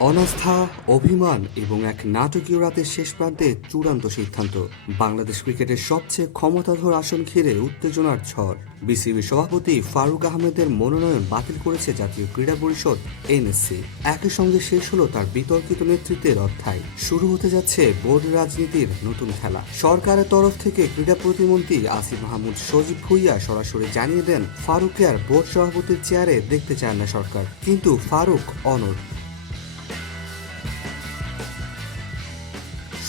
অনাস্থা, অভিমান এবং এক নাটকীয় রাতের শেষ প্রান্তে চূড়ান্ত সিদ্ধান্ত। বাংলাদেশ ক্রিকেটের সবচেয়ে ক্ষমতাধর আসন ঘিরে উত্তেজনার ঝড়। বিসিবি সভাপতি ফারুক আহমেদের মনোনয়ন বাতিল করেছে জাতীয় ক্রীড়া পরিষদ এনএসসি। একই সঙ্গে শেষ হলো তার বিতর্কিত নেতৃত্বের অধ্যায়। শুরু হতে যাচ্ছে বোর্ড রাজনীতির নতুন খেলা। সরকারের তরফ থেকে ক্রীড়া প্রতিমন্ত্রী আসিফ মাহমুদ সজীব ভুইয়া সরাসরি জানিয়ে দেন, ফারুককে আর বোর্ড সভাপতির চেয়ারে দেখতে চায় না সরকার। কিন্তু ফারুক অনড়।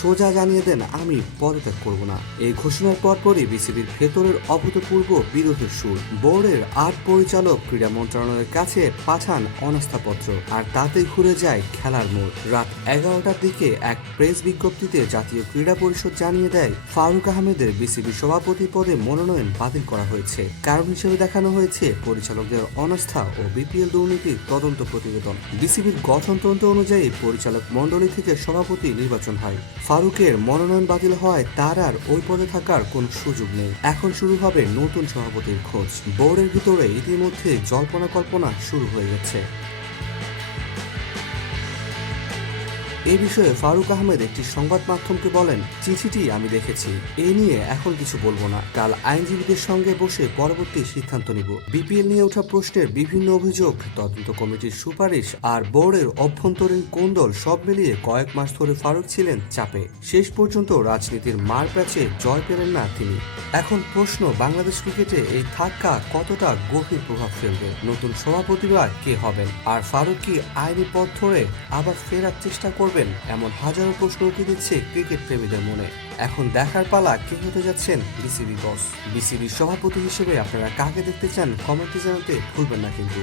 সোজা জানিয়ে দেন, আমি পদত্যাগ করব না। এই ঘোষণার পরপরই বিসিবির ভেতরের অভূতপূর্ব বিরোধের সুর। বোর্ডের ৮ পরিচালক ক্রীড়া মন্ত্রণালয়ের কাছে পাঠান অনাস্থাপত্র, আর তাতেই ঘুরে যায় খেলার মোড়। রাত ১১টার দিকে এক প্রেস বিজ্ঞপ্তিতে জাতীয় ক্রীড়া পরিষদ জানিয়ে দেয়, ফারুক আহমেদের বিসিবি সভাপতি পদে মনোনয়ন বাতিল করা হয়েছে। কারণ হিসেবে দেখানো হয়েছে পরিচালকদের অনাস্থা ও বিপিএল দুর্নীতির তদন্ত প্রতিবেদন। বিসিবির গঠনতন্ত্র অনুযায়ী পরিচালক মণ্ডলী থেকে সভাপতি নির্বাচন হয়। ফারুকের মনোনয়ন বাতিল হওয়ায় তার আর ওই পদে থাকার কোনো সুযোগ নেই। এখন শুরু হবে নতুন সভাপতির খোঁজ। বোর্ডের ভিতরে ইতিমধ্যে জল্পনা কল্পনা শুরু হয়ে গেছে। এ বিষয়ে ফারুক আহমেদ একটি সংবাদ মাধ্যমকে বলেন, চিঠিটি আমি দেখেছি, এ নিয়ে এখন কিছু বলবো না। কাল আইনজীবীদের সঙ্গে বসে পরবর্তী সিদ্ধান্ত নিব। বিপিএল নিয়ে ওঠা প্রশ্নের বিভিন্ন অভিযোগ, তদন্ত কমিটির সুপারিশ আর বোর্ডের অভ্যন্তরীণ কোন্দল সব মিলিয়ে কয়েক মাস ধরে ফারুক ছিলেন চাপে। শেষ পর্যন্ত রাজনীতির মার প্যাচে জয় পেলেন না তিনি। এখন প্রশ্ন, বাংলাদেশ ক্রিকেটে এই ধাক্কা কতটা গভীর প্রভাব ফেলবে? নতুন সভাপতিরা কে হবেন? আর ফারুক কি আইনি পথ ধরে আবার ফেরার চেষ্টা করবেন? এমন হাজারো প্রশ্ন উঠে দিচ্ছে ক্রিকেট প্রেমীদের মনে। এখন দেখার পালা, কে হতে যাচ্ছেন বিসিবি বস। বিসিবির সভাপতি হিসেবে আপনারা কাকে দেখতে চান কমেন্টে জানাতে ভুলবেন না কিন্তু।